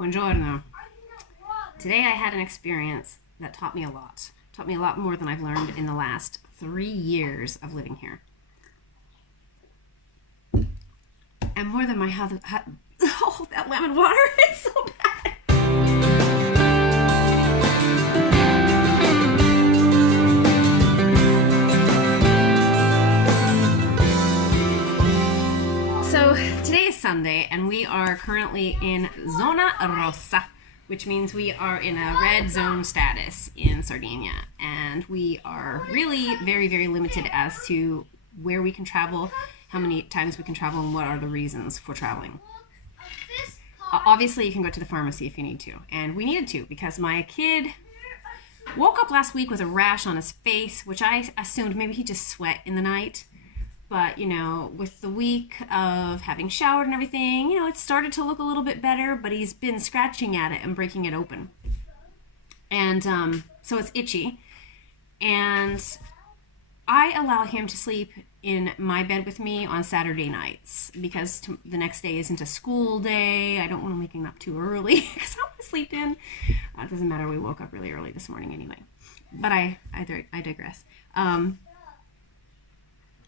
Buongiorno. Today I had an experience that taught me a lot. Taught me a lot more than I've learned in the last 3 years of living here. And more than my oh, that lemon water is so bad. So today is Sunday and we are currently in Zona Rossa, which means we are in a red zone status in Sardinia, and we are really very, very limited as to where we can travel, how many times we can travel, and what are the reasons for traveling. Obviously, you can go to the pharmacy if you need to, and we needed to because my kid woke up last week with a rash on his face, which I assumed maybe he just sweat in the night. But, with the week of having showered and everything, it started to look a little bit better, but he's been scratching at it and breaking it open. And so it's itchy. And I allow him to sleep in my bed with me on Saturday nights because the next day isn't a school day. I don't want to wake him up too early because I want to sleep in. It doesn't matter. We woke up really early this morning anyway. But I digress.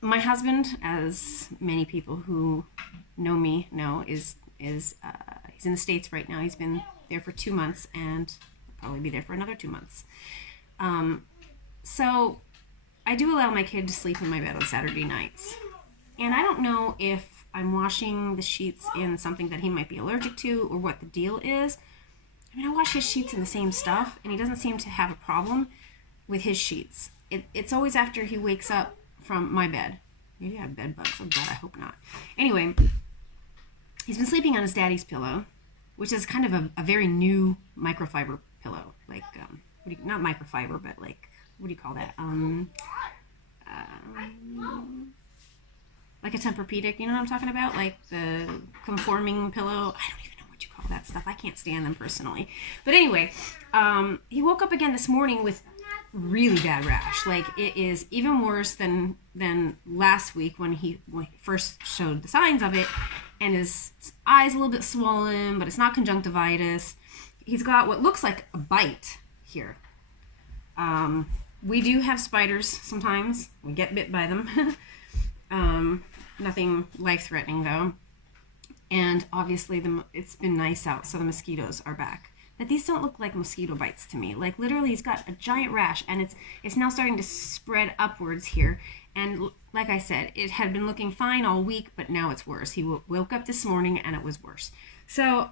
My husband, as many people who know me know, is he's in the States right now. He's been there for 2 months and will probably be there for another 2 months. So I do allow my kid to sleep in my bed on Saturday nights. And I don't know if I'm washing the sheets in something that he might be allergic to or what the deal is. I wash his sheets in the same stuff, and he doesn't seem to have a problem with his sheets. It's always after he wakes up from my bed. Maybe I have bed bugs. Oh God, I hope not. Anyway, he's been sleeping on his daddy's pillow, which is kind of a very new microfiber pillow. Like, not microfiber, but like, what do you call that? Like a Tempur-Pedic, you know what I'm talking about? Like the conforming pillow. I don't even know what you call that stuff. I can't stand them personally. But anyway, he woke up again this morning with really bad rash. Like, it is even worse than last week when he first showed the signs of it, and his eyes a little bit swollen, but it's not conjunctivitis. He's got what looks like a bite here. We do have spiders sometimes. We get bit by them. Nothing life-threatening though. And obviously it's been nice out, so the mosquitoes are back. But these don't look like mosquito bites to me. Like, literally, he's got a giant rash, and it's now starting to spread upwards here. And like I said, it had been looking fine all week, but now it's worse. He woke up this morning, and it was worse. So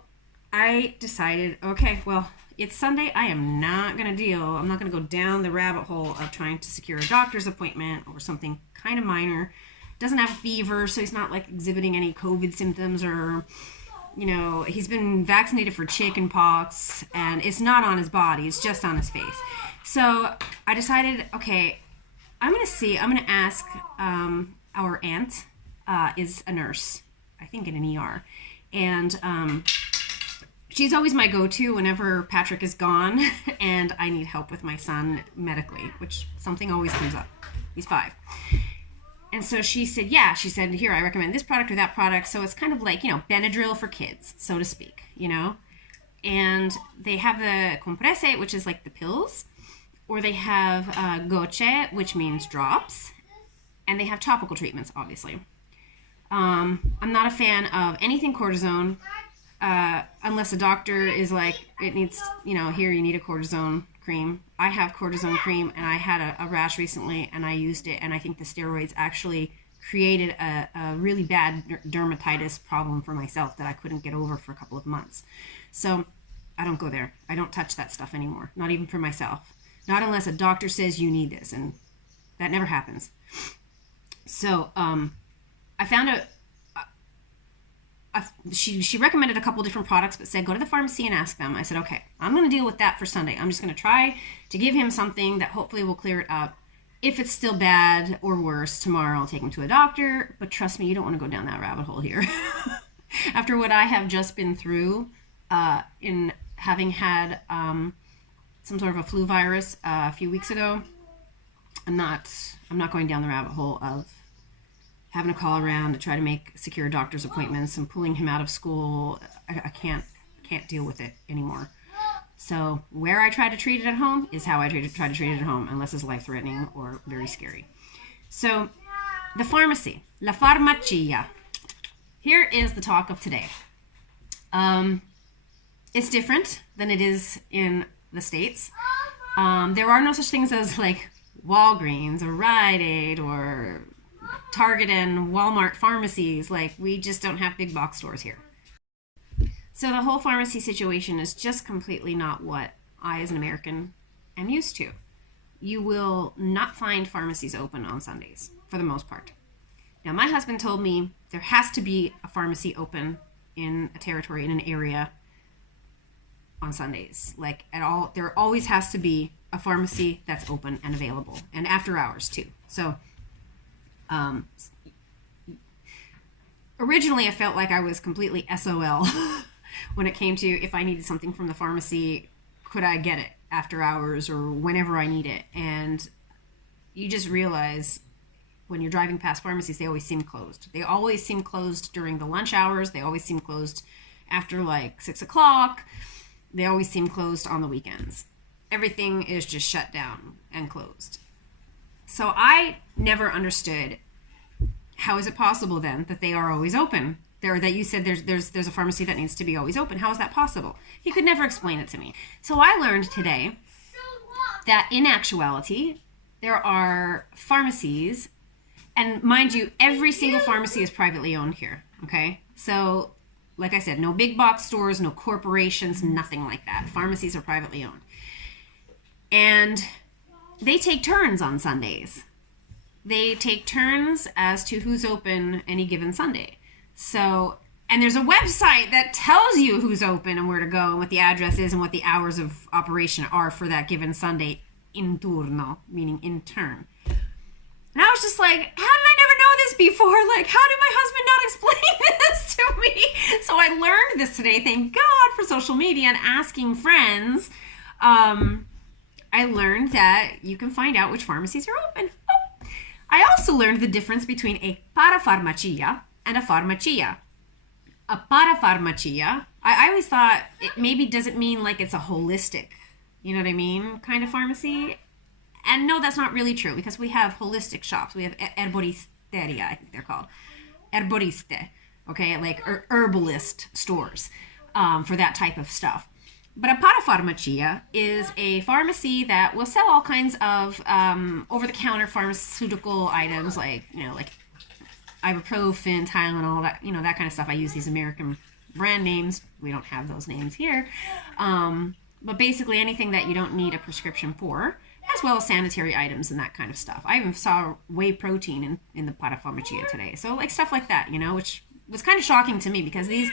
I decided, okay, well, it's Sunday. I am not going to deal. I'm not going to go down the rabbit hole of trying to secure a doctor's appointment or something kind of minor. Doesn't have a fever, so he's not, like, exhibiting any COVID symptoms or... he's been vaccinated for chicken pox, and it's not on his body, it's just on his face. So I decided, okay, I'm going to ask our aunt is a nurse, I think in an ER. And she's always my go-to whenever Patrick is gone and I need help with my son medically, which something always comes up. He's 5. And so she said, here, I recommend this product or that product. So it's kind of like, Benadryl for kids, so to speak, And they have the compresse, which is like the pills, or they have gocce, which means drops, and they have topical treatments, obviously. I'm not a fan of anything cortisone, unless a doctor is like, it needs, here you need a cortisone cream. I have cortisone cream, and I had a rash recently, and I used it, and I think the steroids actually created a really bad dermatitis problem for myself that I couldn't get over for a couple of months. So I don't go there. I don't touch that stuff anymore, not even for myself. Not unless a doctor says you need this, and that never happens. So I found she recommended a couple different products, but said go to the pharmacy and ask them. I said, okay, I'm going to deal with that for Sunday. I'm just going to try to give him something that hopefully will clear it up. If it's still bad or worse, tomorrow I'll take him to a doctor. But trust me, you don't want to go down that rabbit hole here. After what I have just been through in having had some sort of a flu virus a few weeks ago, I'm not going down the rabbit hole of having to call around to try to secure doctor's appointments and pulling him out of school. I can't can't deal with it anymore. So where I try to treat it at home is how I try to treat it at home, unless it's life-threatening or very scary. So the pharmacy, la farmacia. Here is the talk of today. It's different than it is in the States. There are no such things as like Walgreens or Rite Aid or Target and Walmart pharmacies. Like, we just don't have big box stores here. So the whole pharmacy situation is just completely not what I, as an American, am used to. You will not find pharmacies open on Sundays, for the most part. Now, my husband told me there has to be a pharmacy open in a territory, in an area, on Sundays. Like, at all, there always has to be a pharmacy that's open and available, and after hours too. So originally I felt like I was completely SOL when it came to, if I needed something from the pharmacy, could I get it after hours or whenever I need it? And you just realize when you're driving past pharmacies, they always seem closed. They always seem closed during the lunch hours. They always seem closed after like 6 o'clock. They always seem closed on the weekends. Everything is just shut down and closed. So I never understood, how is it possible then that they are always open? That you said there's a pharmacy that needs to be always open. How is that possible? He could never explain it to me. So I learned today that in actuality, there are pharmacies, and mind you, every single pharmacy is privately owned here, okay? So, like I said, no big box stores, no corporations, nothing like that. Pharmacies are privately owned. And they take turns on Sundays. They take turns as to who's open any given Sunday. So, and there's a website that tells you who's open and where to go and what the address is and what the hours of operation are for that given Sunday, in turno, meaning in turn. And I was just like, how did I never know this before? Like, how did my husband not explain this to me? So I learned this today. Thank God for social media and asking friends. I learned that you can find out which pharmacies are open. Oh. I also learned the difference between a parafarmacia and a farmacia. A parafarmacia, I always thought it maybe doesn't mean like it's a holistic, you know what I mean, kind of pharmacy. And no, that's not really true, because we have holistic shops. We have herboristeria, I think they're called. Herboriste, okay, like herbalist stores for that type of stuff. But a parafarmacia is a pharmacy that will sell all kinds of over-the-counter pharmaceutical items, like, you know, like ibuprofen, Tylenol, that, you know, that kind of stuff. I use these American brand names. We don't have those names here. But basically anything that you don't need a prescription for, as well as sanitary items and that kind of stuff. I even saw whey protein in the parafarmacia today. So like stuff like that, you know, which was kind of shocking to me, because these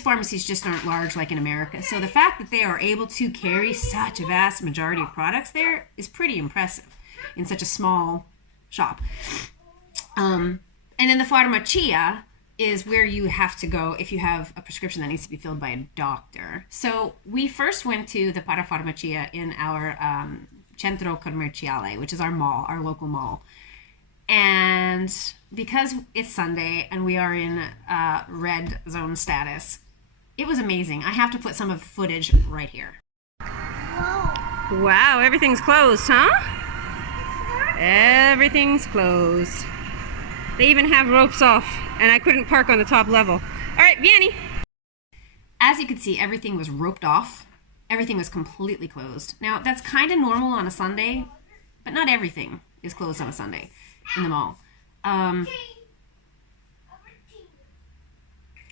pharmacies just aren't large like in America. So the fact that they are able to carry such a vast majority of products there is pretty impressive in such a small shop. And then the farmacia is where you have to go if you have a prescription that needs to be filled by a doctor. So we first went to the parafarmacia in our centro commerciale, which is our mall, our local mall. And because it's Sunday and we are in red zone status, it was amazing. I have to put some of the footage right here. Wow, everything's closed, huh? Everything's closed. They even have ropes off, and I couldn't park on the top level. All right, vieni. As you can see, everything was roped off. Everything was completely closed. Now, that's kind of normal on a Sunday, but not everything is closed on a Sunday in the mall.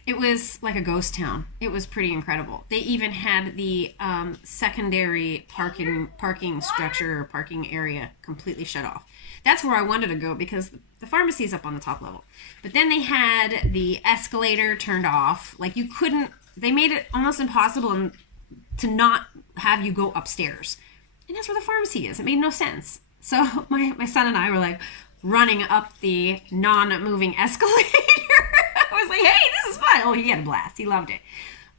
It was like a ghost town. It was pretty incredible. They even had the secondary parking structure, or parking area completely shut off. That's where I wanted to go, because the pharmacy is up on the top level. But then they had the escalator turned off. Like, you couldn't, they made it almost impossible to not have you go upstairs. And that's where the pharmacy is. It made no sense. So my son and I were like running up the non-moving escalator. I was like, hey, this is fun. Oh, he had a blast. He loved it.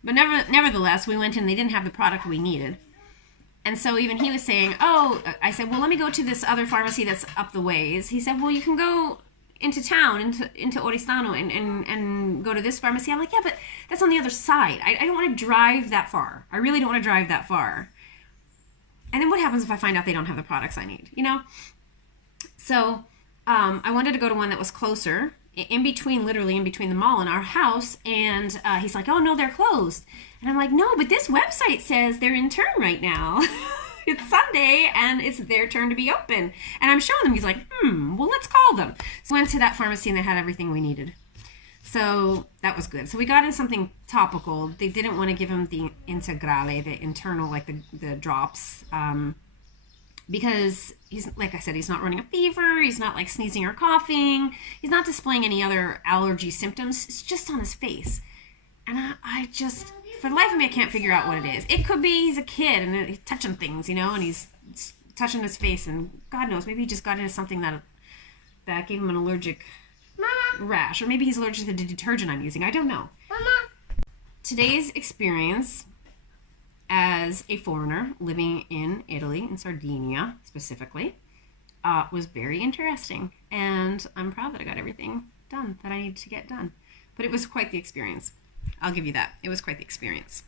But nevertheless, we went in. They didn't have the product we needed. And so even he was saying, oh, I said, well, let me go to this other pharmacy that's up the ways. He said, well, you can go into town, into Oristano, and go to this pharmacy. I'm like, yeah, but that's on the other side. I don't want to drive that far. I really don't want to drive that far. And then what happens if I find out they don't have the products I need, you know? So I wanted to go to one that was closer, literally in between the mall and our house. And he's like, oh, no, they're closed. And I'm like, no, but this website says they're in turn right now. It's Sunday and it's their turn to be open. And I'm showing them. He's like, well, let's call them. So we went to that pharmacy and they had everything we needed. So that was good. So we got in something topical. They didn't want to give him the integrale, the internal, like the drops, because he's, like I said, he's not running a fever. He's not like sneezing or coughing. He's not displaying any other allergy symptoms. It's just on his face. And I just, for the life of me, I can't figure out what it is. It could be he's a kid and he's touching things, you know, and he's touching his face, and God knows, maybe he just got into something that gave him an allergic rash, or maybe he's allergic to the detergent I'm using. I don't know. Today's experience as a foreigner living in Italy, in Sardinia specifically, was very interesting, and I'm proud that I got everything done that I needed to get done. But it was quite the experience. I'll give you that. It was quite the experience.